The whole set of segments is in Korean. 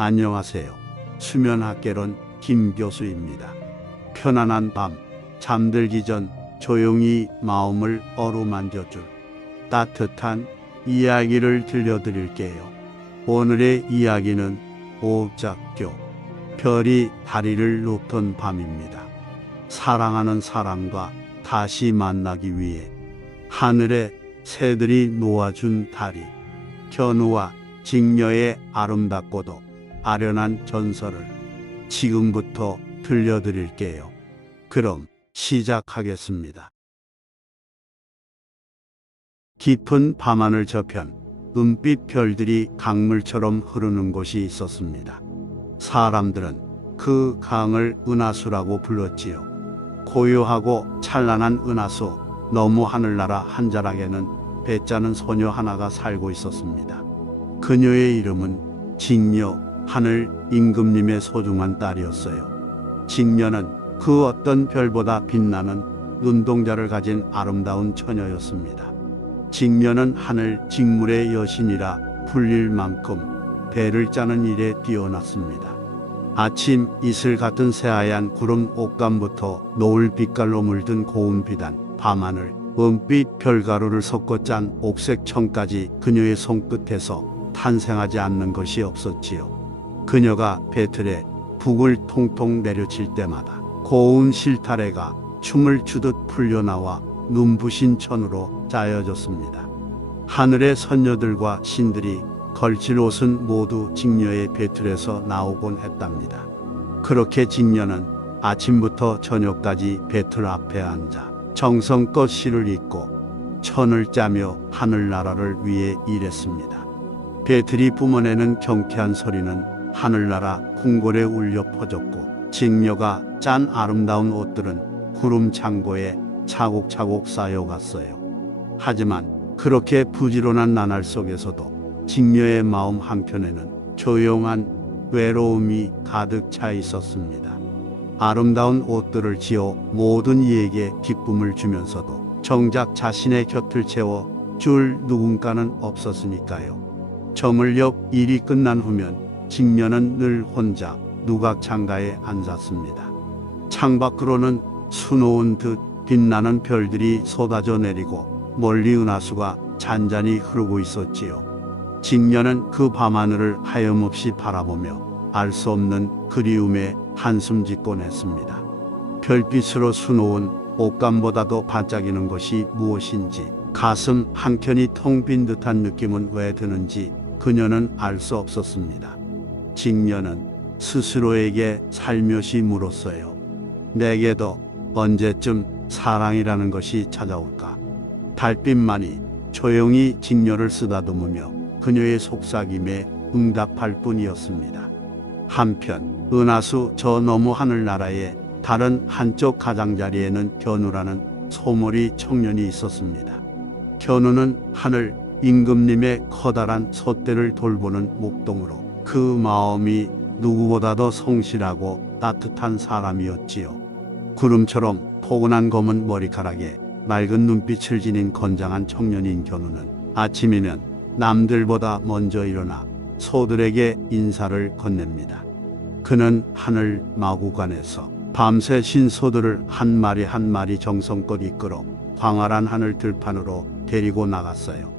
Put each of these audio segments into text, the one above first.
안녕하세요. 수면학개론 김 교수입니다. 편안한 밤, 잠들기 전 조용히 마음을 어루만져줄 따뜻한 이야기를 들려드릴게요. 오늘의 이야기는 오작교, 별이 다리를 놓던 밤입니다. 사랑하는 사람과 다시 만나기 위해 하늘에 새들이 놓아준 다리, 견우와 직녀의 아름답고도 아련한 전설을 지금부터 들려드릴게요. 그럼 시작하겠습니다. 깊은 밤하늘 저편, 은빛 별들이 강물처럼 흐르는 곳이 있었습니다. 사람들은 그 강을 은하수라고 불렀지요. 고요하고 찬란한 은하수, 너무 하늘나라 한자락에는 배짜는 소녀 하나가 살고 있었습니다. 그녀의 이름은 직녀, 하늘 임금님의 소중한 딸이었어요. 직녀는 그 어떤 별보다 빛나는 눈동자를 가진 아름다운 처녀였습니다. 직녀는 하늘 직물의 여신이라 불릴 만큼 배를 짜는 일에 뛰어났습니다. 아침 이슬 같은 새하얀 구름 옷감부터 노을 빛깔로 물든 고운 비단, 밤하늘, 은빛 별가루를 섞어 짠 옥색 청까지 그녀의 손끝에서 탄생하지 않는 것이 없었지요. 그녀가 배틀에 북을 통통 내려칠 때마다 고운 실타래가 춤을 추듯 풀려나와 눈부신 천으로 짜여졌습니다. 하늘의 선녀들과 신들이 걸칠 옷은 모두 직녀의 배틀에서 나오곤 했답니다. 그렇게 직녀는 아침부터 저녁까지 배틀 앞에 앉아 정성껏 실을 잇고 천을 짜며 하늘나라를 위해 일했습니다. 배틀이 뿜어내는 경쾌한 소리는 하늘나라 궁궐에 울려 퍼졌고, 직녀가 짠 아름다운 옷들은 구름 창고에 차곡차곡 쌓여갔어요. 하지만 그렇게 부지런한 나날 속에서도 직녀의 마음 한켠에는 조용한 외로움이 가득 차 있었습니다. 아름다운 옷들을 지어 모든 이에게 기쁨을 주면서도 정작 자신의 곁을 채워줄 누군가는 없었으니까요. 저물녘 일이 끝난 후면 직녀는 늘 혼자 누각창가에 앉았습니다. 창밖으로는 수놓은 듯 빛나는 별들이 쏟아져 내리고 멀리 은하수가 잔잔히 흐르고 있었지요. 직녀는 그 밤하늘을 하염없이 바라보며 알 수 없는 그리움에 한숨 짓곤 했습니다. 별빛으로 수놓은 옷감보다도 반짝이는 것이 무엇인지, 가슴 한켠이 텅 빈 듯한 느낌은 왜 드는지 그녀는 알 수 없었습니다. 직녀는 스스로에게 살며시 물었어요. 내게도 언제쯤 사랑이라는 것이 찾아올까? 달빛만이 조용히 직녀를 쓰다듬으며 그녀의 속삭임에 응답할 뿐이었습니다. 한편 은하수 저 너머 하늘나라의 다른 한쪽 가장자리에는 견우라는 소몰이 청년이 있었습니다. 견우는 하늘 임금님의 커다란 솥대를 돌보는 목동으로 그 마음이 누구보다도 성실하고 따뜻한 사람이었지요. 구름처럼 포근한 검은 머리카락에 맑은 눈빛을 지닌 건장한 청년인 견우는 아침이면 남들보다 먼저 일어나 소들에게 인사를 건넵니다. 그는 하늘 마구간에서 밤새 신소들을 한 마리 한 마리 정성껏 이끌어 광활한 하늘 들판으로 데리고 나갔어요.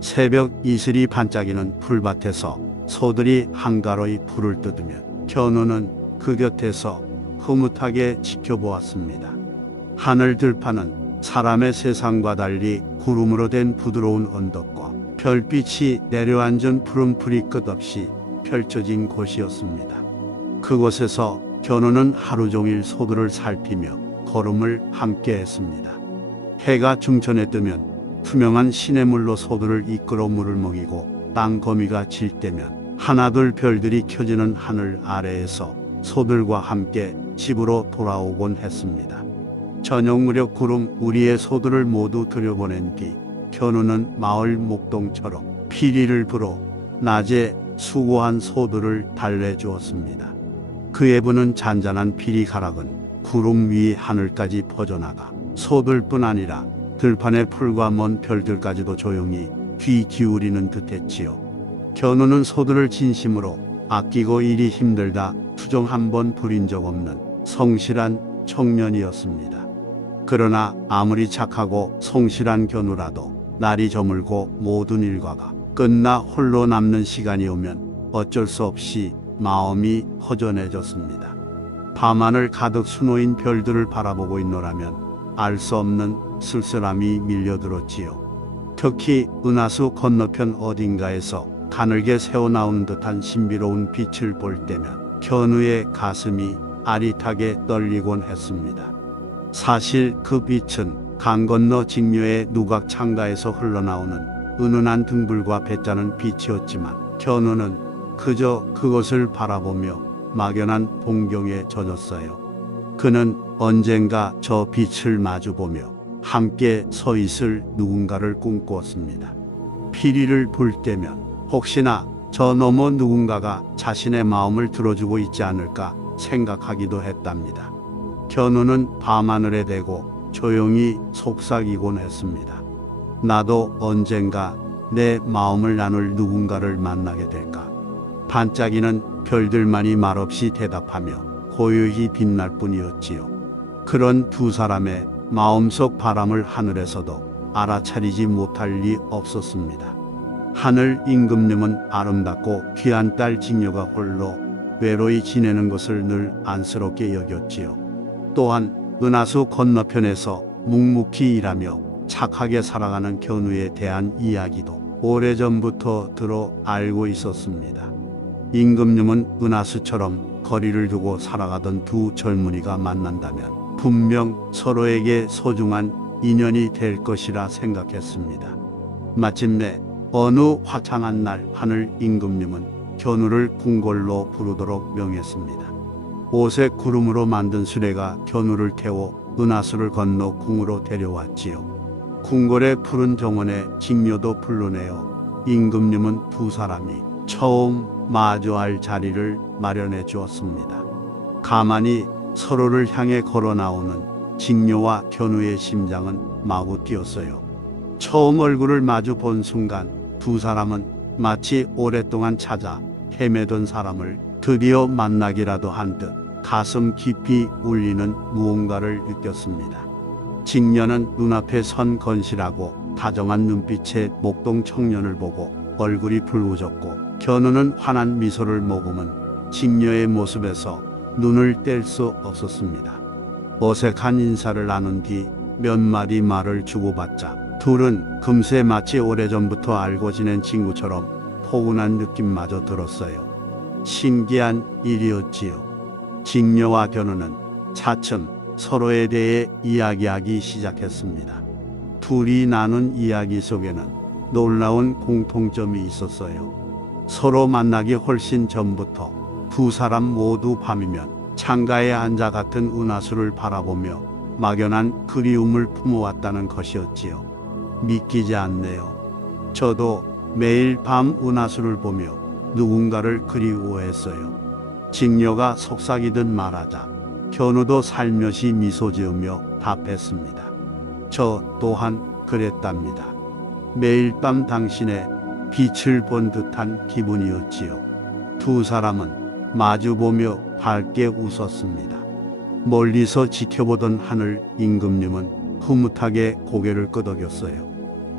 새벽 이슬이 반짝이는 풀밭에서 소들이 한가로이 풀을 뜯으면 견우는 그 곁에서 흐뭇하게 지켜보았습니다. 하늘 들판은 사람의 세상과 달리 구름으로 된 부드러운 언덕과 별빛이 내려앉은 푸른 풀이 끝없이 펼쳐진 곳이었습니다. 그곳에서 견우는 하루 종일 소들을 살피며 걸음을 함께 했습니다. 해가 중천에 뜨면 투명한 시냇물로 소들을 이끌어 물을 먹이고 땅거미가 질 때면 하나둘 별들이 켜지는 하늘 아래에서 소들과 함께 집으로 돌아오곤 했습니다. 저녁 무렵 구름 우리의 소들을 모두 들여보낸 뒤 견우는 마을 목동처럼 피리를 불어 낮에 수고한 소들을 달래주었습니다. 그의 부는 잔잔한 피리가락은 구름 위 하늘까지 퍼져나가 소들뿐 아니라 들판의 풀과 먼 별들까지도 조용히 귀 기울이는 듯했지요. 견우는 소들을 진심으로 아끼고 일이 힘들다 투정 한 번 부린 적 없는 성실한 청년이었습니다. 그러나 아무리 착하고 성실한 견우라도 날이 저물고 모든 일과가 끝나 홀로 남는 시간이 오면 어쩔 수 없이 마음이 허전해졌습니다. 밤하늘 가득 수놓인 별들을 바라보고 있노라면 알 수 없는 쓸쓸함이 밀려들었지요. 특히 은하수 건너편 어딘가에서 가늘게 새어나오는 듯한 신비로운 빛을 볼 때면 견우의 가슴이 아릿하게 떨리곤 했습니다. 사실 그 빛은 강 건너 직묘의 누각 창가에서 흘러나오는 은은한 등불과 배짜는 빛이었지만 견우는 그저 그것을 바라보며 막연한 동경에 젖었어요. 그는 언젠가 저 빛을 마주보며 함께 서 있을 누군가를 꿈꾸었습니다. 피리를 불 때면 혹시나 저 너머 누군가가 자신의 마음을 들어주고 있지 않을까 생각하기도 했답니다. 견우는 밤하늘에 대고 조용히 속삭이곤 했습니다. 나도 언젠가 내 마음을 나눌 누군가를 만나게 될까? 반짝이는 별들만이 말없이 대답하며 고요히 빛날 뿐이었지요. 그런 두 사람의 마음속 바람을 하늘에서도 알아차리지 못할 리 없었습니다. 하늘 임금님은 아름답고 귀한 딸 직녀가 홀로 외로이 지내는 것을 늘 안쓰럽게 여겼지요. 또한 은하수 건너편에서 묵묵히 일하며 착하게 살아가는 견우에 대한 이야기도 오래전부터 들어 알고 있었습니다. 임금님은 은하수처럼 거리를 두고 살아가던 두 젊은이가 만난다면 분명 서로에게 소중한 인연이 될 것이라 생각했습니다. 마침내 어느 화창한 날 하늘 임금님은 견우를 궁궐로 부르도록 명했습니다. 오색 구름으로 만든 수레가 견우를 태워 은하수를 건너 궁으로 데려왔지요. 궁궐의 푸른 정원에 직녀도 불러내어 임금님은 두 사람이 처음 마주할 자리를 마련해 주었습니다. 가만히 서로를 향해 걸어 나오는 직녀와 견우의 심장은 마구 뛰었어요. 처음 얼굴을 마주 본 순간 두 사람은 마치 오랫동안 찾아 헤매던 사람을 드디어 만나기라도 한 듯 가슴 깊이 울리는 무언가를 느꼈습니다. 직녀는 눈앞에 선 건실하고 다정한 눈빛의 목동 청년을 보고 얼굴이 붉어졌고 견우는 환한 미소를 머금은 직녀의 모습에서 눈을 뗄 수 없었습니다. 어색한 인사를 나눈 뒤 몇 마디 말을 주고받자 둘은 금세 마치 오래전부터 알고 지낸 친구처럼 포근한 느낌마저 들었어요. 신기한 일이었지요. 직녀와 견우는 차츰 서로에 대해 이야기하기 시작했습니다. 둘이 나눈 이야기 속에는 놀라운 공통점이 있었어요. 서로 만나기 훨씬 전부터 두 사람 모두 밤이면 창가에 앉아 같은 은하수를 바라보며 막연한 그리움을 품어왔다는 것이었지요. 믿기지 않네요. 저도 매일 밤 은하수를 보며 누군가를 그리워했어요. 직녀가 속삭이듯 말하자 견우도 살며시 미소 지으며 답했습니다. 저 또한 그랬답니다. 매일 밤 당신의 빛을 본 듯한 기분이었지요. 두 사람은 마주보며 밝게 웃었습니다. 멀리서 지켜보던 하늘 임금님은 흐뭇하게 고개를 끄덕였어요.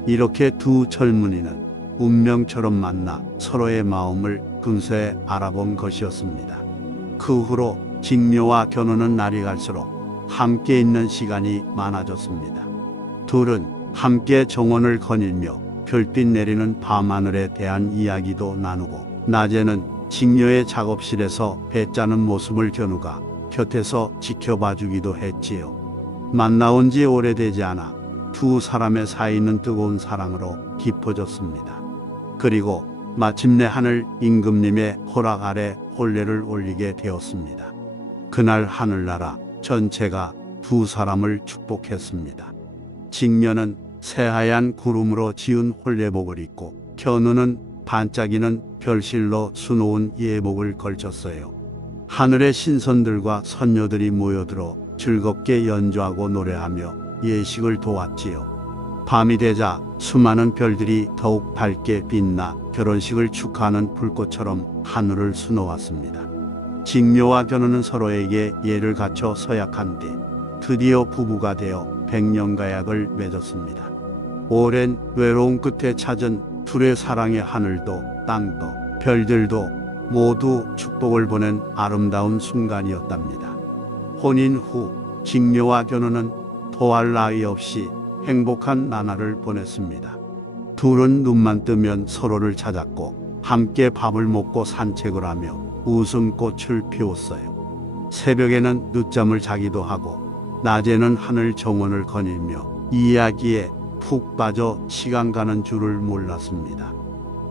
이렇게 두 젊은이는 운명처럼 만나 서로의 마음을 금세 알아본 것이었습니다. 그 후로 직녀와 견우는 날이 갈수록 함께 있는 시간이 많아졌습니다. 둘은 함께 정원을 거닐며 별빛 내리는 밤하늘에 대한 이야기도 나누고 낮에는 직녀의 작업실에서 배 짜는 모습을 견우가 곁에서 지켜봐 주기도 했지요. 만나온 지 오래되지 않아 두 사람의 사이는 뜨거운 사랑으로 깊어졌습니다. 그리고 마침내 하늘 임금님의 허락 아래 혼례를 올리게 되었습니다. 그날 하늘나라 전체가 두 사람을 축복했습니다. 직녀는 새하얀 구름으로 지은 혼례복을 입고 견우는 반짝이는 별실로 수놓은 예복을 걸쳤어요. 하늘의 신선들과 선녀들이 모여들어 즐겁게 연주하고 노래하며 예식을 도왔지요. 밤이 되자 수많은 별들이 더욱 밝게 빛나 결혼식을 축하하는 불꽃처럼 하늘을 수놓았습니다. 직녀와 견우는 서로에게 예를 갖춰 서약한 뒤 드디어 부부가 되어 백년가약을 맺었습니다. 오랜 외로움 끝에 찾은 둘의 사랑의 하늘도 땅도 별들도 모두 축복을 보낸 아름다운 순간이었답니다. 혼인 후 직녀와 견우는 더할 나위 없이 행복한 나날을 보냈습니다. 둘은 눈만 뜨면 서로를 찾았고 함께 밥을 먹고 산책을 하며 웃음꽃을 피웠어요. 새벽에는 늦잠을 자기도 하고 낮에는 하늘 정원을 거닐며 이야기에 푹 빠져 시간 가는 줄을 몰랐습니다.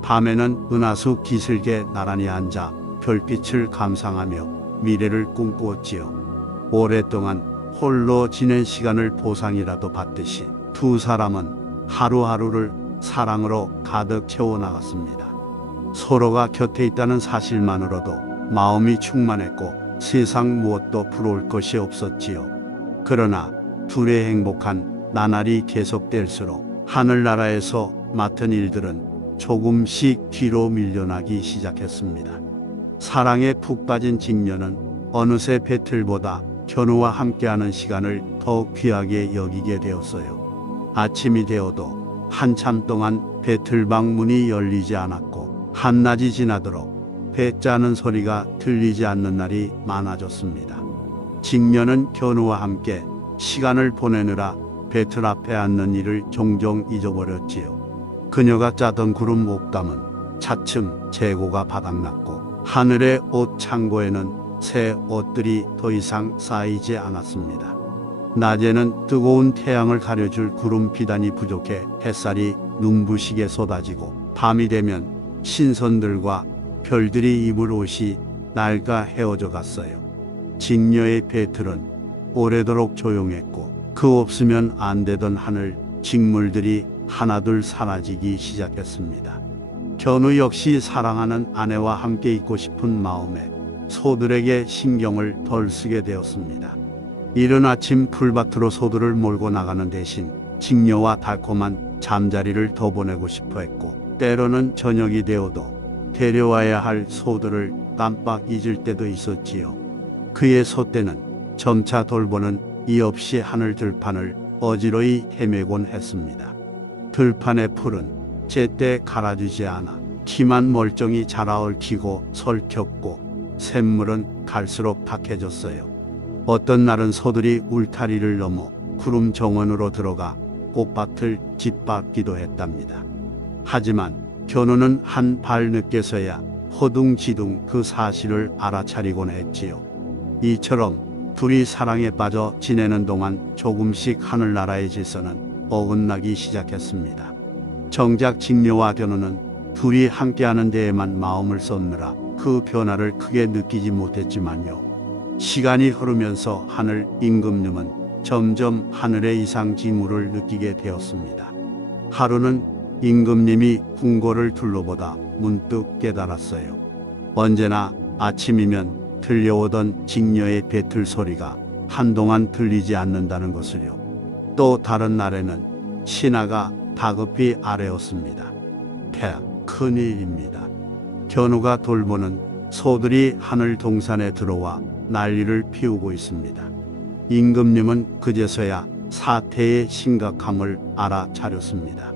밤에는 은하수 기슭에 나란히 앉아 별빛을 감상하며 미래를 꿈꾸었지요. 오랫동안 홀로 지낸 시간을 보상이라도 받듯이 두 사람은 하루하루를 사랑으로 가득 채워나갔습니다. 서로가 곁에 있다는 사실만으로도 마음이 충만했고 세상 무엇도 부러울 것이 없었지요. 그러나 둘의 행복한 나날이 계속될수록 하늘나라에서 맡은 일들은 조금씩 뒤로 밀려나기 시작했습니다. 사랑에 푹 빠진 직녀는 어느새 배틀보다 견우와 함께하는 시간을 더 귀하게 여기게 되었어요. 아침이 되어도 한참 동안 배틀방 문이 열리지 않았고 한낮이 지나도록 배 짜는 소리가 들리지 않는 날이 많아졌습니다. 직녀는 견우와 함께 시간을 보내느라 배틀 앞에 앉는 일을 종종 잊어버렸지요. 그녀가 짜던 구름 옷감은 차츰 재고가 바닥났고 하늘의 옷 창고에는 새 옷들이 더 이상 쌓이지 않았습니다. 낮에는 뜨거운 태양을 가려줄 구름 비단이 부족해 햇살이 눈부시게 쏟아지고 밤이 되면 신선들과 별들이 입을 옷이 낡아 헤어져 갔어요. 직녀의 배틀은 오래도록 조용했고 그 없으면 안 되던 하늘 직물들이 하나둘 사라지기 시작했습니다. 견우 역시 사랑하는 아내와 함께 있고 싶은 마음에 소들에게 신경을 덜 쓰게 되었습니다. 이른 아침 풀밭으로 소들을 몰고 나가는 대신 직녀와 달콤한 잠자리를 더 보내고 싶어 했고 때로는 저녁이 되어도 데려와야 할 소들을 깜빡 잊을 때도 있었지요. 그의 소떼는 점차 돌보는 이 없이 하늘 들판을 어지러이 헤매곤 했습니다. 들판의 풀은 제때 갈아주지 않아 키만 멀쩡히 자라 얽히고 설켰고 샘물은 갈수록 탁해졌어요. 어떤 날은 소들이 울타리를 넘어 구름 정원으로 들어가 꽃밭을 짓밟기도 했답니다. 하지만 견우는 한 발 늦게서야 허둥지둥 그 사실을 알아차리곤 했지요. 이처럼 둘이 사랑에 빠져 지내는 동안 조금씩 하늘나라의 질서는 어긋나기 시작했습니다. 정작 직녀와 견우는 둘이 함께하는 데에만 마음을 쏟느라 그 변화를 크게 느끼지 못했지만요. 시간이 흐르면서 하늘 임금님은 점점 하늘의 이상 징후를 느끼게 되었습니다. 하루는 임금님이 궁궐을 둘러보다 문득 깨달았어요. 언제나 아침이면 들려오던 직녀의 배틀 소리가 한동안 들리지 않는다는 것을요. 또 다른 날에는 신하가 다급히 아뢰었습니다. 큰일입니다. 견우가 돌보는 소들이 하늘 동산에 들어와 난리를 피우고 있습니다. 임금님은 그제서야 사태의 심각함을 알아차렸습니다.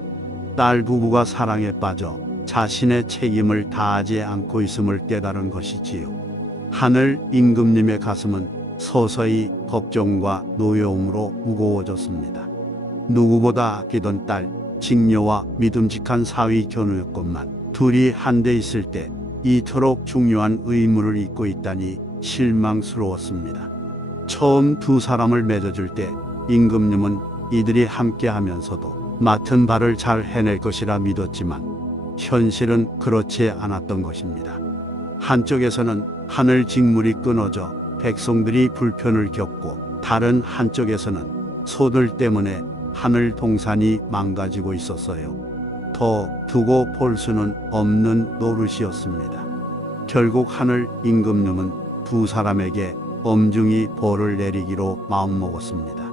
딸 부부가 사랑에 빠져 자신의 책임을 다하지 않고 있음을 깨달은 것이지요. 하늘 임금님의 가슴은 서서히 걱정과 노여움으로 무거워졌습니다. 누구보다 아끼던 딸 직녀와 믿음직한 사위 견우였건만 둘이 한데 있을 때 이토록 중요한 의무를 잊고 있다니 실망스러웠습니다. 처음 두 사람을 맺어줄 때 임금님은 이들이 함께하면서도 맡은 바를 잘 해낼 것이라 믿었지만 현실은 그렇지 않았던 것입니다. 한쪽에서는 하늘 직물이 끊어져 백성들이 불편을 겪고 다른 한쪽에서는 소들 때문에 하늘 동산이 망가지고 있었어요. 더 두고 볼 수는 없는 노릇이었습니다. 결국 하늘 임금님은 두 사람에게 엄중히 벌을 내리기로 마음먹었습니다.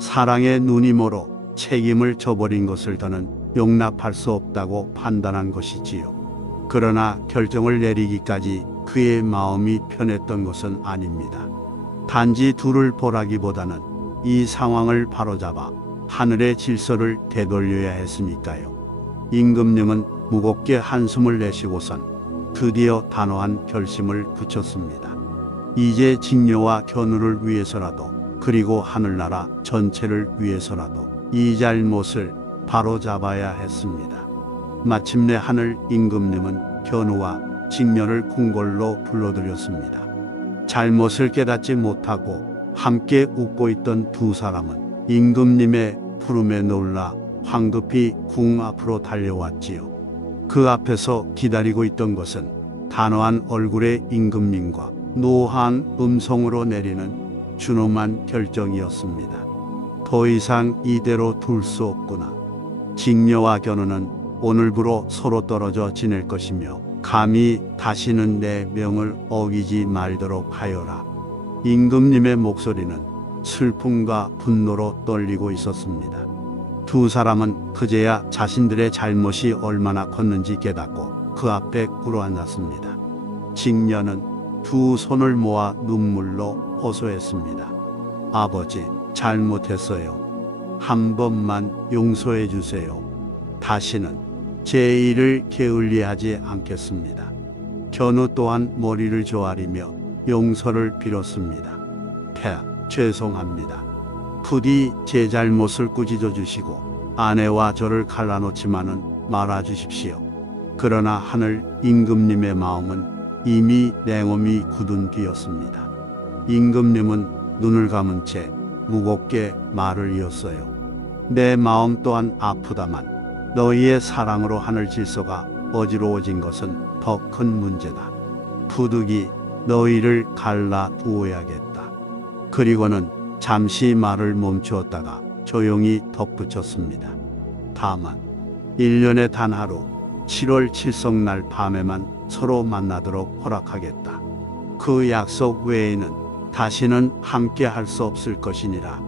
사랑의 눈이 멀어 책임을 져버린 것을 더는 용납할 수 없다고 판단한 것이지요. 그러나 결정을 내리기까지 그의 마음이 편했던 것은 아닙니다. 단지 둘을 보라기보다는 이 상황을 바로잡아 하늘의 질서를 되돌려야 했으니까요. 임금님은 무겁게 한숨을 내쉬고선 드디어 단호한 결심을 굳혔습니다. 이제 직녀와 견우를 위해서라도, 그리고 하늘나라 전체를 위해서라도 이 잘못을 바로잡아야 했습니다. 마침내 하늘 임금님은 견우와 직녀를 궁궐로 불러들였습니다. 잘못을 깨닫지 못하고 함께 웃고 있던 두 사람은 임금님의 부름에 놀라 황급히 궁 앞으로 달려왔지요. 그 앞에서 기다리고 있던 것은 단호한 얼굴의 임금님과 노한 음성으로 내리는 준엄한 결정이었습니다. 더 이상 이대로 둘 수 없구나. 직녀와 견우는 오늘부로 서로 떨어져 지낼 것이며 감히 다시는 내 명을 어기지 말도록 하여라. 임금님의 목소리는 슬픔과 분노로 떨리고 있었습니다. 두 사람은 그제야 자신들의 잘못이 얼마나 컸는지 깨닫고 그 앞에 꿇어앉았습니다. 직녀는 두 손을 모아 눈물로 호소했습니다. 아버지, 잘못했어요. 한 번만 용서해 주세요. 다시는 제 일을 게을리하지 않겠습니다. 견우 또한 머리를 조아리며 용서를 빌었습니다. 폐하, 죄송합니다. 부디 제 잘못을 꾸짖어 주시고 아내와 저를 갈라놓지만은 말아 주십시오. 그러나 하늘 임금님의 마음은 이미 냉엄이 굳은 뒤였습니다. 임금님은 눈을 감은 채 무겁게 말을 이었어요. 내 마음 또한 아프다만 너희의 사랑으로 하늘 질서가 어지러워진 것은 더 큰 문제다. 부득이 너희를 갈라 두어야겠다. 그리고는 잠시 말을 멈추었다가 조용히 덧붙였습니다. 다만 1년에 단 하루 7월 칠성날 밤에만 서로 만나도록 허락하겠다. 그 약속 외에는 다시는 함께 할 수 없을 것이니라.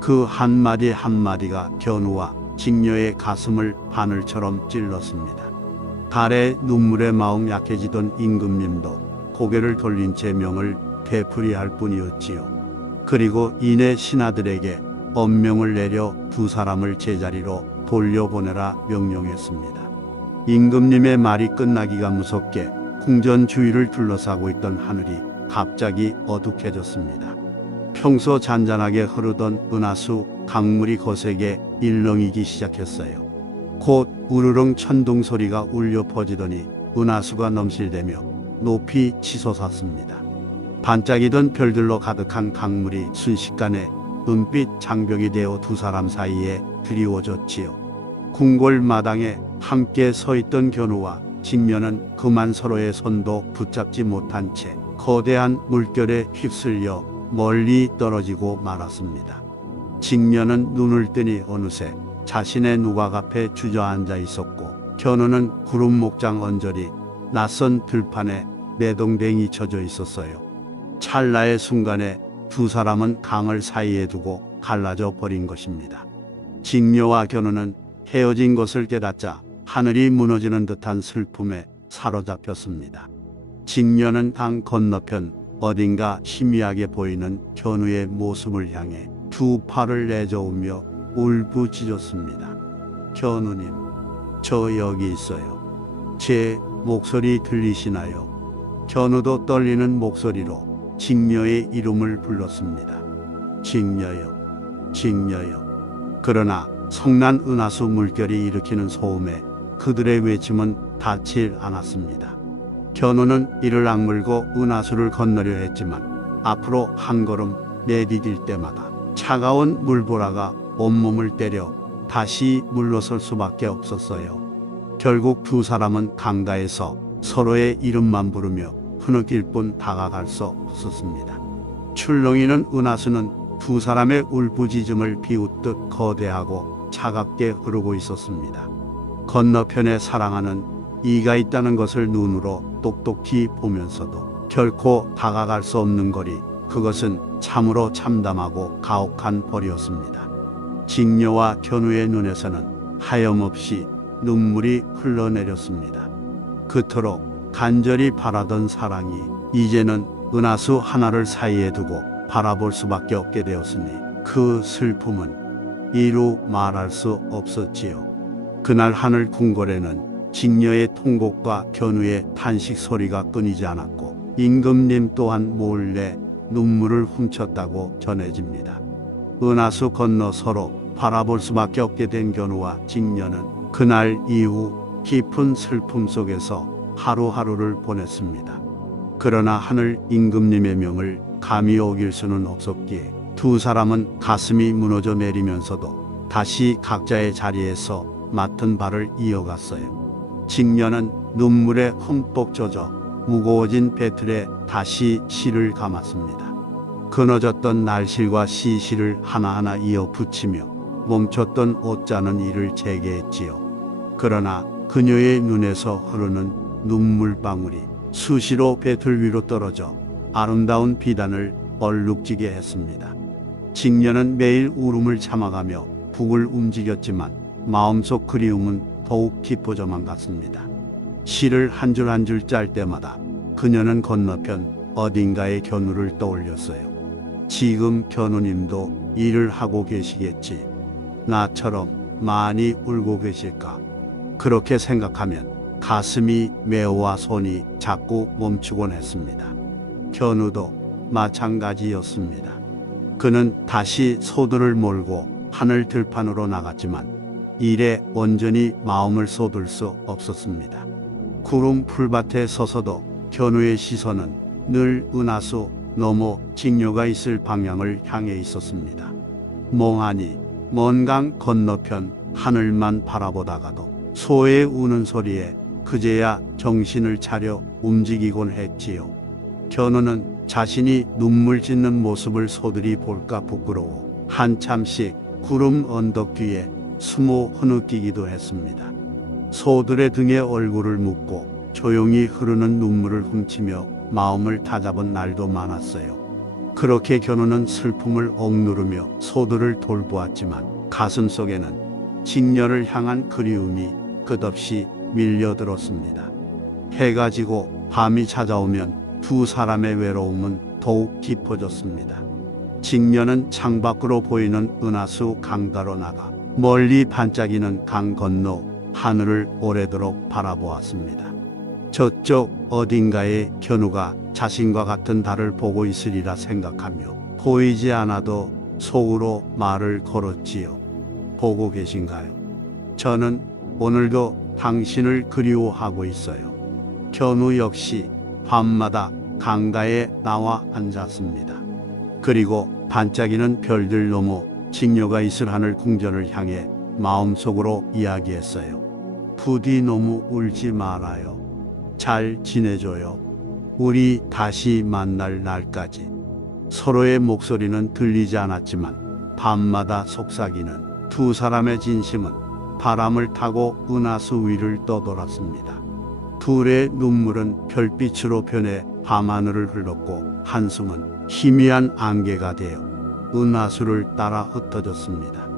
그 한마디 한마디가 견우와 직녀의 가슴을 바늘처럼 찔렀습니다. 달의 눈물에 마음 약해지던 임금님도 고개를 돌린 채 명을 되풀이할 뿐이었지요. 그리고 이내 신하들에게 엄명을 내려 두 사람을 제자리로 돌려보내라 명령했습니다. 임금님의 말이 끝나기가 무섭게 궁전 주위를 둘러싸고 있던 하늘이 갑자기 어둑해졌습니다. 평소 잔잔하게 흐르던 은하수 강물이 거세게 일렁이기 시작했어요. 곧 우르릉 천둥 소리가 울려 퍼지더니 은하수가 넘실대며 높이 치솟았습니다. 반짝이던 별들로 가득한 강물이 순식간에 은빛 장벽이 되어 두 사람 사이에 드리워졌지요. 궁궐 마당에 함께 서 있던 견우와 직녀는 그만 서로의 손도 붙잡지 못한 채 거대한 물결에 휩쓸려 멀리 떨어지고 말았습니다. 직녀는 눈을 뜨니 어느새 자신의 누각 앞에 주저앉아 있었고 견우는 구름 목장 언저리 낯선 들판에 내동댕이 쳐져 있었어요. 찰나의 순간에 두 사람은 강을 사이에 두고 갈라져 버린 것입니다. 직녀와 견우는 헤어진 것을 깨닫자 하늘이 무너지는 듯한 슬픔에 사로잡혔습니다. 직녀는 강 건너편 어딘가 희미하게 보이는 견우의 모습을 향해 두 팔을 내저으며 울부짖었습니다. 견우님, 저 여기 있어요. 제 목소리 들리시나요? 견우도 떨리는 목소리로 직녀의 이름을 불렀습니다. 직녀여, 직녀여. 그러나 성난 은하수 물결이 일으키는 소음에 그들의 외침은 닿질 않았습니다. 견우는 이를 악물고 은하수를 건너려 했지만 앞으로 한 걸음 내디딜 때마다 차가운 물보라가 온몸을 때려 다시 물러설 수밖에 없었어요. 결국 두 사람은 강가에서 서로의 이름만 부르며 흐느낄 뿐 다가갈 수 없었습니다. 출렁이는 은하수는 두 사람의 울부짖음을 비웃듯 거대하고 차갑게 흐르고 있었습니다. 건너편에 사랑하는 이가 있다는 것을 눈으로 똑똑히 보면서도 결코 다가갈 수 없는 거리, 그것은 참으로 참담하고 가혹한 벌이었습니다. 직녀와 견우의 눈에서는 하염없이 눈물이 흘러내렸습니다. 그토록 간절히 바라던 사랑이 이제는 은하수 하나를 사이에 두고 바라볼 수밖에 없게 되었으니 그 슬픔은 이루 말할 수 없었지요. 그날 하늘 궁궐에는 직녀의 통곡과 견우의 탄식 소리가 끊이지 않았고 임금님 또한 몰래 눈물을 훔쳤다고 전해집니다. 은하수 건너 서로 바라볼 수밖에 없게 된 견우와 직녀는 그날 이후 깊은 슬픔 속에서 하루하루를 보냈습니다. 그러나 하늘 임금님의 명을 감히 어길 수는 없었기에 두 사람은 가슴이 무너져 내리면서도 다시 각자의 자리에서 맡은 바를 이어갔어요. 직녀는 눈물에 흠뻑 젖어 무거워진 배틀에 다시 실을 감았습니다. 끊어졌던 날실과 시실을 하나하나 이어 붙이며 멈췄던 옷자는 일을 재개했지요. 그러나 그녀의 눈에서 흐르는 눈물방울이 수시로 배틀 위로 떨어져 아름다운 비단을 얼룩지게 했습니다. 직녀는 매일 울음을 참아가며 북을 움직였지만 마음속 그리움은 더욱 깊어져만 갔습니다. 시를 한 줄 한 줄 짤 때마다 그녀는 건너편 어딘가의 견우를 떠올렸어요. 지금 견우님도 일을 하고 계시겠지. 나처럼 많이 울고 계실까? 그렇게 생각하면 가슴이 메어와 손이 자꾸 멈추곤 했습니다. 견우도 마찬가지였습니다. 그는 다시 소들을 몰고 하늘 들판으로 나갔지만 일에 온전히 마음을 쏟을 수 없었습니다. 구름 풀밭에 서서도 견우의 시선은 늘 은하수 너머 직녀가 있을 방향을 향해 있었습니다. 멍하니 먼 강 건너편 하늘만 바라보다가도 소의 우는 소리에 그제야 정신을 차려 움직이곤 했지요. 견우는 자신이 눈물 짓는 모습을 소들이 볼까 부끄러워 한참씩 구름 언덕 뒤에 숨어 흐느끼기도 했습니다. 소들의 등에 얼굴을 묻고 조용히 흐르는 눈물을 훔치며 마음을 다잡은 날도 많았어요. 그렇게 견우는 슬픔을 억누르며 소들을 돌보았지만 가슴속에는 직녀를 향한 그리움이 끝없이 밀려들었습니다. 해가 지고 밤이 찾아오면 두 사람의 외로움은 더욱 깊어졌습니다. 직녀는 창밖으로 보이는 은하수 강가로 나가 멀리 반짝이는 강 건너 하늘을 오래도록 바라보았습니다. 저쪽 어딘가에 견우가 자신과 같은 달을 보고 있으리라 생각하며 보이지 않아도 속으로 말을 걸었지요. 보고 계신가요? 저는 오늘도 당신을 그리워하고 있어요. 견우 역시 밤마다 강가에 나와 앉았습니다. 그리고 반짝이는 별들 넘어 직녀가 있을 하늘 궁전을 향해 마음속으로 이야기했어요. 부디 너무 울지 말아요. 잘 지내줘요. 우리 다시 만날 날까지. 서로의 목소리는 들리지 않았지만 밤마다 속삭이는 두 사람의 진심은 바람을 타고 은하수 위를 떠돌았습니다. 둘의 눈물은 별빛으로 변해 밤하늘을 흘렀고 한숨은 희미한 안개가 되어 은하수를 따라 흩어졌습니다.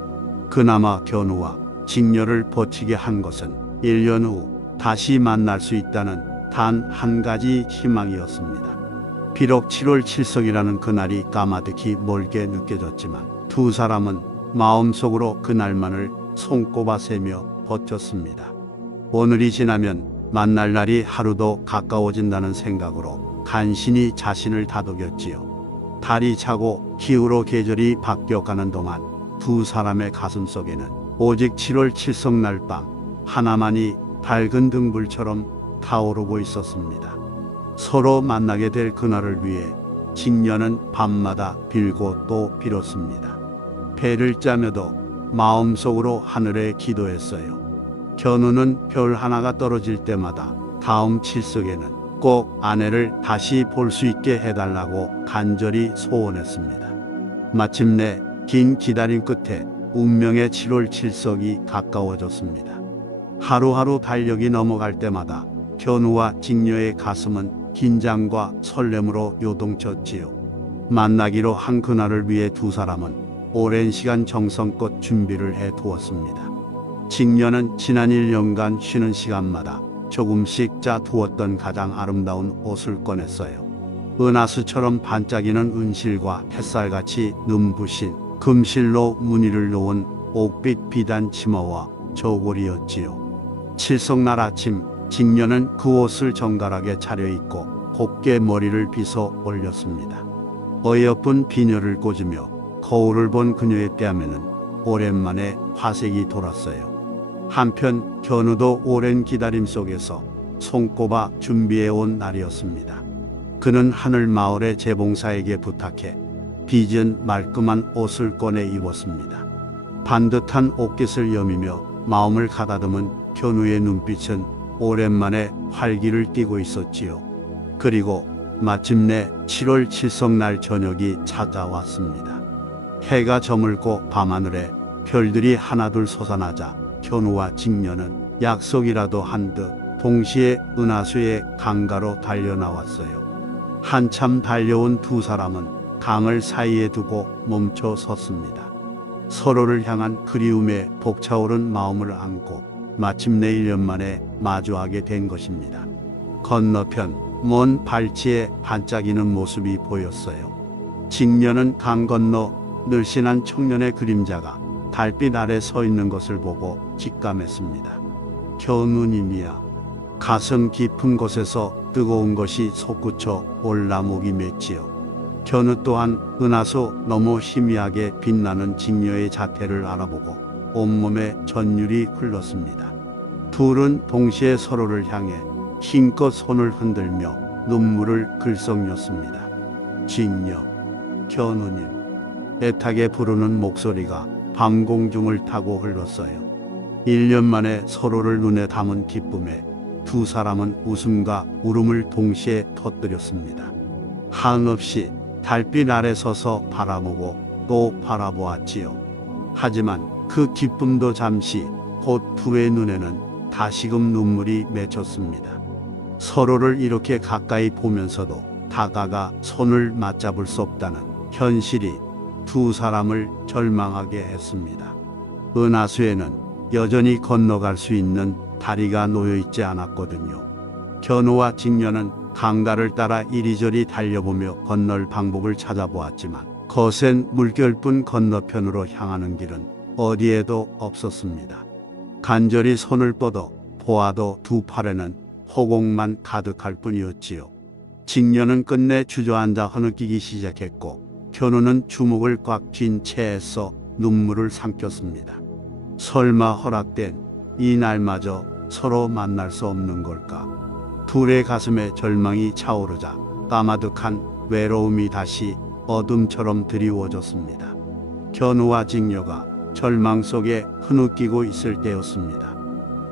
그나마 견우와 직녀를 버티게 한 것은 1년 후 다시 만날 수 있다는 단 한 가지 희망이었습니다. 비록 7월 7석이라는 그날이 까마득히 멀게 느껴졌지만 두 사람은 마음속으로 그날만을 손꼽아 세며 버텼습니다. 오늘이 지나면 만날 날이 하루도 가까워진다는 생각으로 간신히 자신을 다독였지요. 달이 차고 기후로 계절이 바뀌어가는 동안 두 사람의 가슴속에는 오직 7월 7석 날 밤 하나만이 밝은 등불처럼 타오르고 있었습니다. 서로 만나게 될 그날을 위해 직녀는 밤마다 빌고 또 빌었습니다. 배를 짜며도 마음속으로 하늘에 기도했어요. 견우는 별 하나가 떨어질 때마다 다음 칠석에는 꼭 아내를 다시 볼 수 있게 해달라고 간절히 소원했습니다. 마침내 긴 기다림 끝에 운명의 7월 7석이 가까워졌습니다. 하루하루 달력이 넘어갈 때마다 견우와 직녀의 가슴은 긴장과 설렘으로 요동쳤지요. 만나기로 한 그날을 위해 두 사람은 오랜 시간 정성껏 준비를 해두었습니다. 직녀는 지난 1년간 쉬는 시간마다 조금씩 짜 두었던 가장 아름다운 옷을 꺼냈어요. 은하수처럼 반짝이는 은실과 햇살같이 눈부신 금실로 무늬를 놓은 옥빛 비단 치마와 저고리였지요. 칠성날 아침 직녀는 그 옷을 정갈하게 차려입고 곱게 머리를 빗어 올렸습니다. 어여쁜 비녀를 꽂으며 거울을 본 그녀의 뺨에는 오랜만에 화색이 돌았어요. 한편 견우도 오랜 기다림 속에서 손꼽아 준비해온 날이었습니다. 그는 하늘 마을의 재봉사에게 부탁해 빚은 말끔한 옷을 꺼내 입었습니다. 반듯한 옷깃을 여미며 마음을 가다듬은 견우의 눈빛은 오랜만에 활기를 띠고 있었지요. 그리고 마침내 7월 칠성날 저녁이 찾아왔습니다. 해가 저물고 밤하늘에 별들이 하나둘 솟아나자 견우와 직녀는 약속이라도 한 듯 동시에 은하수의 강가로 달려나왔어요. 한참 달려온 두 사람은 강을 사이에 두고 멈춰 섰습니다. 서로를 향한 그리움에 벅차오른 마음을 안고 마침내 1년 만에 마주하게 된 것입니다. 건너편 먼 발치에 반짝이는 모습이 보였어요. 직녀는 강 건너 늘씬한 청년의 그림자가 달빛 아래 서 있는 것을 보고 직감했습니다. 견우님이야. 가슴 깊은 곳에서 뜨거운 것이 솟구쳐 올라 목이 맺지요. 견우 또한 은하수 너무 희미하게 빛나는 직녀의 자태를 알아보고 온몸에 전율이 흘렀습니다. 둘은 동시에 서로를 향해 힘껏 손을 흔들며 눈물을 글썽였습니다. 직녀, 견우님. 애타게 부르는 목소리가 밤 공중을 타고 흘렀어요. 1년 만에 서로를 눈에 담은 기쁨에 두 사람은 웃음과 울음을 동시에 터뜨렸습니다. 한없이 달빛 아래 서서 바라보고 또 바라보았지요. 하지만 그 기쁨도 잠시 곧 두의 눈에는 다시금 눈물이 맺혔습니다. 서로를 이렇게 가까이 보면서도 다가가 손을 맞잡을 수 없다는 현실이 두 사람을 절망하게 했습니다. 은하수에는 여전히 건너갈 수 있는 다리가 놓여 있지 않았거든요. 견우와 직녀는 강가를 따라 이리저리 달려보며 건널 방법을 찾아보았지만 거센 물결뿐 건너편으로 향하는 길은 어디에도 없었습니다. 간절히 손을 뻗어 보아도 두 팔에는 허공만 가득할 뿐이었지요. 직녀는 끝내 주저앉아 흐느끼기 시작했고 견우는 주먹을 꽉 쥔 채에서 눈물을 삼켰습니다. 설마 허락된 이 날마저 서로 만날 수 없는 걸까? 둘의 가슴에 절망이 차오르자 까마득한 외로움이 다시 어둠처럼 드리워졌습니다. 견우와 직녀가 절망 속에 흐느끼고 있을 때였습니다.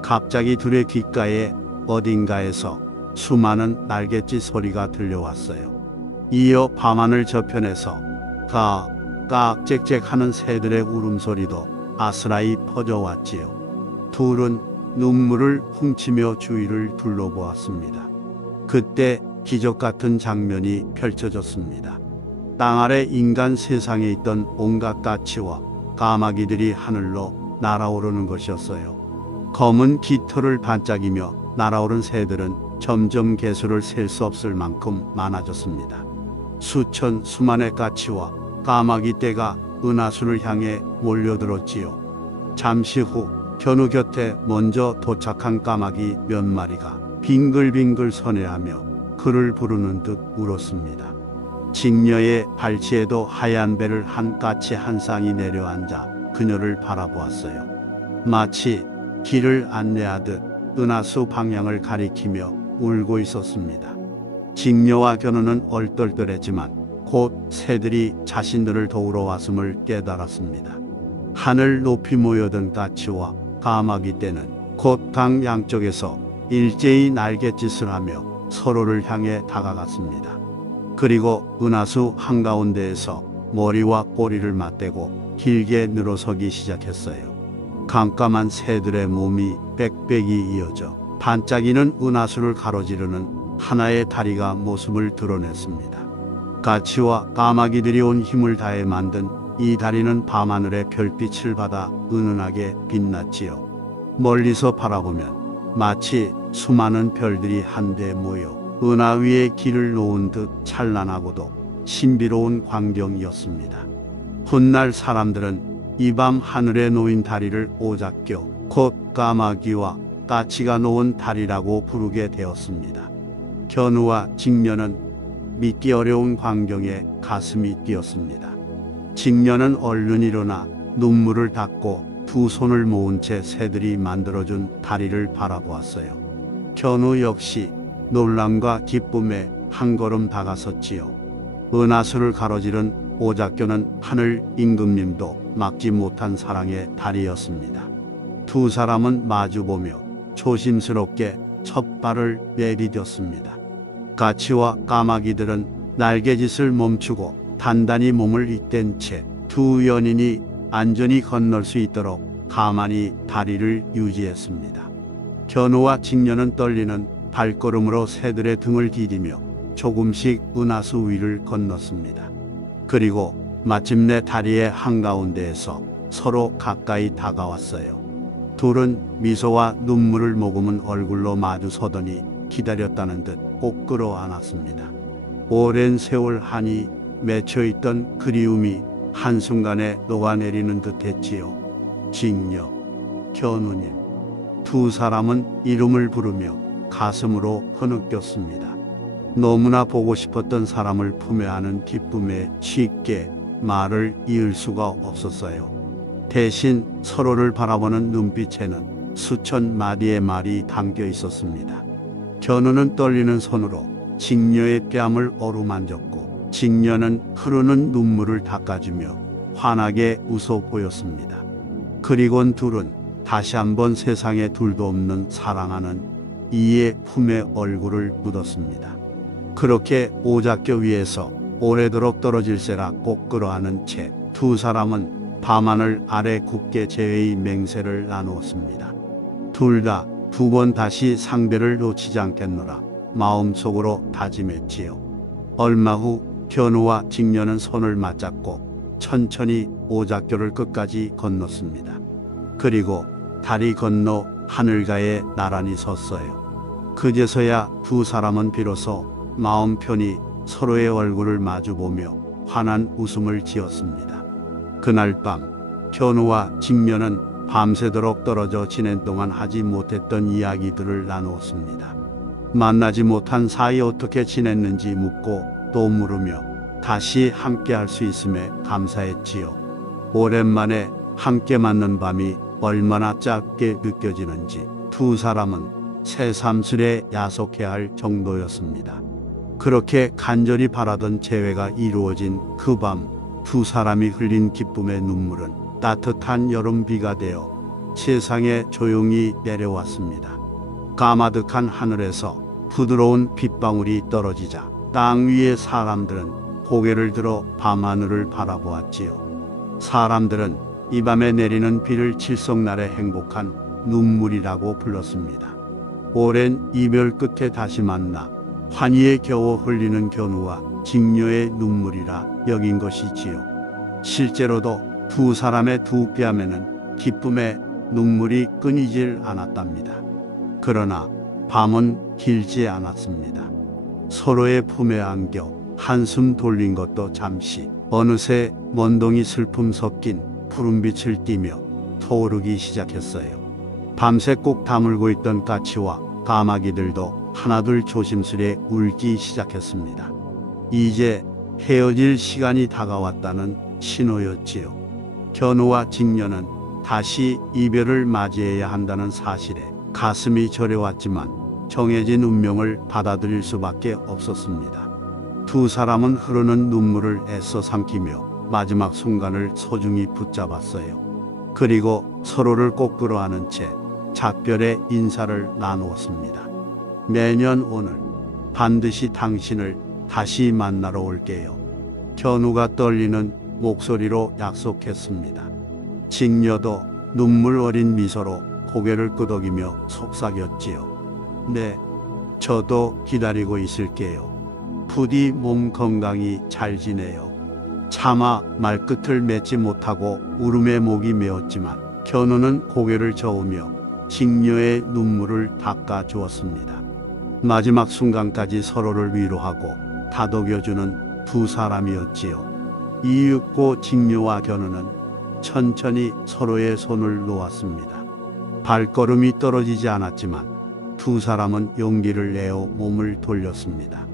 갑자기 둘의 귓가에 어딘가에서 수많은 날갯짓 소리가 들려왔어요. 이어 밤하늘 저편에서 깍 짹짹하는 새들의 울음소리도 아스라이 퍼져왔지요. 둘은 눈물을 훔치며 주위를 둘러보았습니다. 그때 기적 같은 장면이 펼쳐졌습니다. 땅 아래 인간 세상에 있던 온갖 까치와 까마귀들이 하늘로 날아오르는 것이었어요. 검은 깃털을 반짝이며 날아오른 새들은 점점 개수를 셀 수 없을 만큼 많아졌습니다. 수만의 까치와 까마귀 떼가 은하수를 향해 몰려들었지요. 잠시 후 견우 곁에 먼저 도착한 까마귀 몇 마리가 빙글빙글 선회하며 그를 부르는 듯 울었습니다. 직녀의 발치에도 하얀 배를 한 까치 한 쌍이 내려앉아 그녀를 바라보았어요. 마치 길을 안내하듯 은하수 방향을 가리키며 울고 있었습니다. 직녀와 견우는 얼떨떨했지만 곧 새들이 자신들을 도우러 왔음을 깨달았습니다. 하늘 높이 모여든 까치와 까마귀 떼는 곧 강 양쪽에서 일제히 날갯짓을 하며 서로를 향해 다가갔습니다. 그리고 은하수 한가운데에서 머리와 꼬리를 맞대고 길게 늘어서기 시작했어요. 깜깜한 새들의 몸이 빽빽이 이어져 반짝이는 은하수를 가로지르는 하나의 다리가 모습을 드러냈습니다. 까치와 까마귀들이 온 힘을 다해 만든 이 다리는 밤하늘의 별빛을 받아 은은하게 빛났지요. 멀리서 바라보면 마치 수많은 별들이 한데 모여 은하 위에 길을 놓은 듯 찬란하고도 신비로운 광경이었습니다. 훗날 사람들은 이 밤 하늘에 놓인 다리를 오작교, 곧 까마귀와 까치가 놓은 다리라고 부르게 되었습니다. 견우와 직녀는 믿기 어려운 광경에 가슴이 뛰었습니다. 직녀는 얼른 일어나 눈물을 닦고 두 손을 모은 채 새들이 만들어준 다리를 바라보았어요. 견우 역시 놀람과 기쁨에 한 걸음 다가섰지요. 은하수를 가로지른 오작교는 하늘 임금님도 막지 못한 사랑의 다리였습니다. 두 사람은 마주보며 조심스럽게 첫 발을 내디뎠습니다. 까치와 까마귀들은 날개짓을 멈추고 단단히 몸을 잇댄 채 두 연인이 안전히 건널 수 있도록 가만히 다리를 유지했습니다. 견우와 직녀는 떨리는 발걸음으로 새들의 등을 디디며 조금씩 은하수 위를 건넜습니다. 그리고 마침내 다리의 한가운데에서 서로 가까이 다가왔어요. 둘은 미소와 눈물을 머금은 얼굴로 마주서더니 기다렸다는 듯 꼭 끌어안았습니다. 오랜 세월 한이 맺혀있던 그리움이 한순간에 녹아내리는 듯 했지요. 직녀, 견우님. 두 사람은 이름을 부르며 가슴으로 흐느꼈습니다. 너무나 보고 싶었던 사람을 품에 안은 기쁨에 쉽게 말을 이을 수가 없었어요. 대신 서로를 바라보는 눈빛에는 수천 마디의 말이 담겨 있었습니다. 견우는 떨리는 손으로 직녀의 뺨을 어루만졌고 직녀는 흐르는 눈물을 닦아주며 환하게 웃어 보였습니다. 그리곤 둘은 다시 한번 세상에 둘도 없는 사랑하는 이의 품에 얼굴을 묻었습니다. 그렇게 오작교 위에서 오래도록 떨어질세라 꼭 끌어안은 채 두 사람은 밤하늘 아래 굳게 제외의 맹세를 나누었습니다. 둘 다 두 번 다시 상대를 놓치지 않겠노라 마음속으로 다짐했지요. 얼마 후 견우와 직녀는 손을 맞잡고 천천히 오작교를 끝까지 건넜습니다. 그리고 다리 건너 하늘가에 나란히 섰어요. 그제서야 두 사람은 비로소 마음 편히 서로의 얼굴을 마주보며 환한 웃음을 지었습니다. 그날 밤 견우와 직녀는 밤새도록 떨어져 지낸 동안 하지 못했던 이야기들을 나누었습니다. 만나지 못한 사이 어떻게 지냈는지 묻고 또 물으며 다시 함께 할 수 있음에 감사했지요. 오랜만에 함께 맞는 밤이 얼마나 짧게 느껴지는지 두 사람은 새삼스레 야속해야 할 정도였습니다. 그렇게 간절히 바라던 재회가 이루어진 그 밤 두 사람이 흘린 기쁨의 눈물은 따뜻한 여름비가 되어 세상에 조용히 내려왔습니다. 까마득한 하늘에서 부드러운 빗방울이 떨어지자 땅 위의 사람들은 고개를 들어 밤하늘을 바라보았지요. 사람들은 이 밤에 내리는 비를 칠성날의 행복한 눈물이라고 불렀습니다. 오랜 이별 끝에 다시 만나 환희에 겨워 흘리는 견우와 직녀의 눈물이라 여긴 것이지요. 실제로도 두 사람의 두 뺨에는 기쁨의 눈물이 끊이질 않았답니다. 그러나 밤은 길지 않았습니다. 서로의 품에 안겨 한숨 돌린 것도 잠시, 어느새 먼동이 슬픔 섞인 푸른빛을 띠며 터오르기 시작했어요. 밤새 꼭 다물고 있던 까치와 까마귀들도 하나둘 조심스레 울기 시작했습니다. 이제 헤어질 시간이 다가왔다는 신호였지요. 견우와 직녀는 다시 이별을 맞이해야 한다는 사실에 가슴이 저려왔지만 정해진 운명을 받아들일 수밖에 없었습니다. 두 사람은 흐르는 눈물을 애써 삼키며 마지막 순간을 소중히 붙잡았어요. 그리고 서로를 꼭 끌어안은 채 작별의 인사를 나누었습니다. 매년 오늘 반드시 당신을 다시 만나러 올게요. 견우가 떨리는 목소리로 약속했습니다. 직녀도 눈물 어린 미소로 고개를 끄덕이며 속삭였지요. 네, 저도 기다리고 있을게요. 부디 몸 건강히 잘 지내요. 차마 말끝을 맺지 못하고 울음에 목이 메었지만 견우는 고개를 저으며 직녀의 눈물을 닦아 주었습니다. 마지막 순간까지 서로를 위로하고 다독여주는 두 사람이었지요. 이윽고 직녀와 견우는 천천히 서로의 손을 놓았습니다. 발걸음이 떨어지지 않았지만 두 사람은 용기를 내어 몸을 돌렸습니다.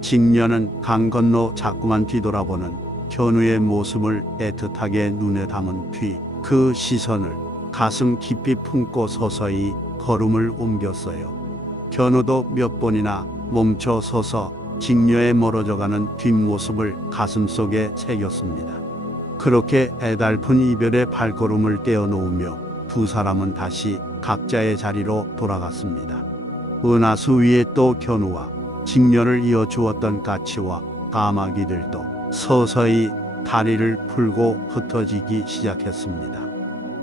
직녀는 강 건너 자꾸만 뒤돌아보는 견우의 모습을 애틋하게 눈에 담은 뒤 그 시선을 가슴 깊이 품고 서서히 걸음을 옮겼어요. 견우도 몇 번이나 멈춰 서서 직녀의 멀어져가는 뒷모습을 가슴속에 새겼습니다. 그렇게 애달픈 이별의 발걸음을 떼어놓으며 두 사람은 다시 각자의 자리로 돌아갔습니다. 은하수 위에 또 견우와 직녀를 이어 주었던 까치와 까마귀들도 서서히 다리를 풀고 흩어지기 시작했습니다.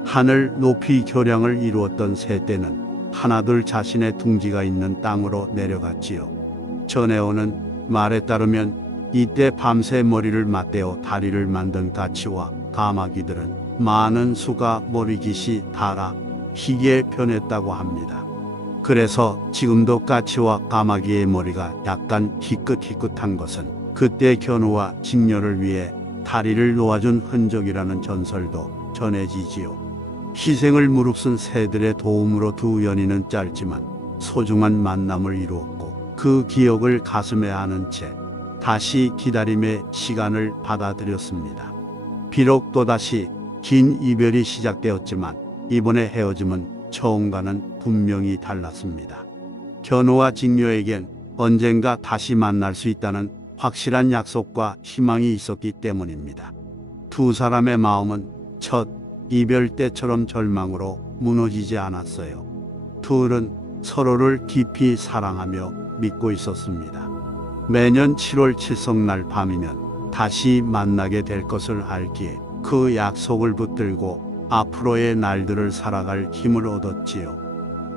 하늘 높이 교량을 이루었던 새 떼는 하나둘 자신의 둥지가 있는 땅으로 내려갔지요. 전해오는 말에 따르면 이때 밤새 머리를 맞대어 다리를 만든 까치와 까마귀들은 많은 수가 머리깃이 닳아 희게 변했다고 합니다. 그래서 지금도 까치와 까마귀의 머리가 약간 희끗희끗한 것은 그때 견우와 직녀를 위해 다리를 놓아준 흔적이라는 전설도 전해지지요. 희생을 무릅쓴 새들의 도움으로 두 연인은 짧지만 소중한 만남을 이루었고 그 기억을 가슴에 안은 채 다시 기다림의 시간을 받아들였습니다. 비록 또다시 긴 이별이 시작되었지만 이번의 헤어짐은 처음과는 분명히 달랐습니다. 견우와 직녀에겐 언젠가 다시 만날 수 있다는 확실한 약속과 희망이 있었기 때문입니다. 두 사람의 마음은 첫 이별 때처럼 절망으로 무너지지 않았어요. 둘은 서로를 깊이 사랑하며 믿고 있었습니다. 매년 7월 칠성날 밤이면 다시 만나게 될 것을 알기에 그 약속을 붙들고 앞으로의 날들을 살아갈 힘을 얻었지요.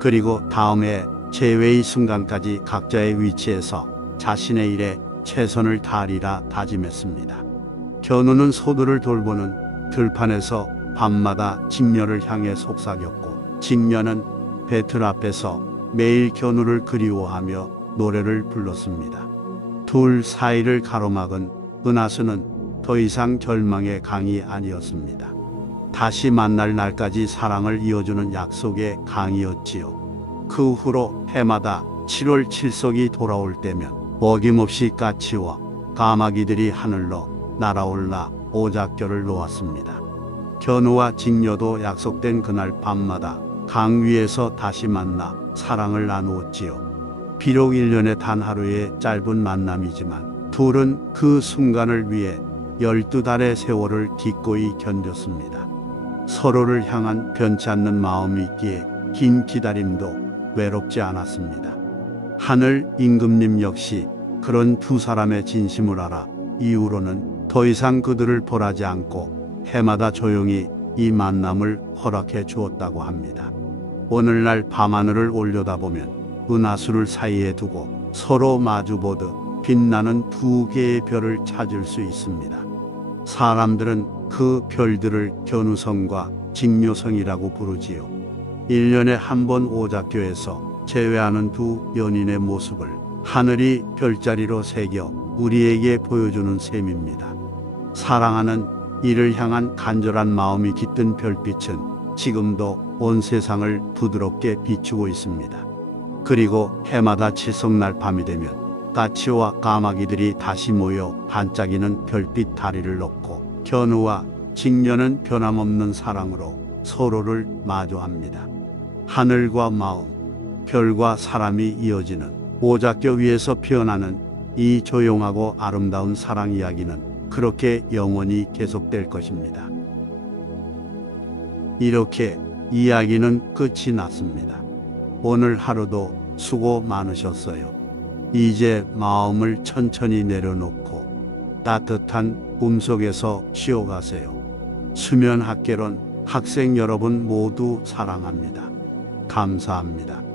그리고 다음해 재회의 순간까지 각자의 위치에서 자신의 일에 최선을 다하리라 다짐했습니다. 견우는 소들을 돌보는 들판에서 밤마다 직녀를 향해 속삭였고 직녀는 배틀 앞에서 매일 견우를 그리워하며 노래를 불렀습니다. 둘 사이를 가로막은 은하수는 더 이상 절망의 강이 아니었습니다. 다시 만날 날까지 사랑을 이어주는 약속의 강이었지요. 그 후로 해마다 7월 칠석이 돌아올 때면 어김없이 까치와 까마귀들이 하늘로 날아올라 오작교를 놓았습니다. 견우와 직녀도 약속된 그날 밤마다 강 위에서 다시 만나 사랑을 나누었지요. 비록 1년에 단 하루의 짧은 만남이지만 둘은 그 순간을 위해 12달의 세월을 기꺼이 견뎠습니다. 서로를 향한 변치 않는 마음이 있기에 긴 기다림도 외롭지 않았습니다. 하늘 임금님 역시 그런 두 사람의 진심을 알아 이후로는 더 이상 그들을 벌하지 않고 해마다 조용히 이 만남을 허락해 주었다고 합니다. 오늘날 밤하늘을 올려다보면 은하수를 사이에 두고 서로 마주보듯 빛나는 두 개의 별을 찾을 수 있습니다. 사람들은 그 별들을 견우성과 직녀성이라고 부르지요. 1년에 한 번 오작교에서 재회하는 두 연인의 모습을 하늘이 별자리로 새겨 우리에게 보여주는 셈입니다. 사랑하는 이를 향한 간절한 마음이 깃든 별빛은 지금도 온 세상을 부드럽게 비추고 있습니다. 그리고 해마다 칠성날 밤이 되면 까치와 까마귀들이 다시 모여 반짝이는 별빛 다리를 놓고 견우와 직녀는 변함없는 사랑으로 서로를 마주합니다. 하늘과 마음, 별과 사람이 이어지는 오작교 위에서 피어나는 이 조용하고 아름다운 사랑 이야기는 그렇게 영원히 계속될 것입니다. 이렇게 이야기는 끝이 났습니다. 오늘 하루도 수고 많으셨어요. 이제 마음을 천천히 내려놓고 따뜻한 꿈속에서 쉬어가세요. 수면 학개론 학생 여러분 모두 사랑합니다. 감사합니다.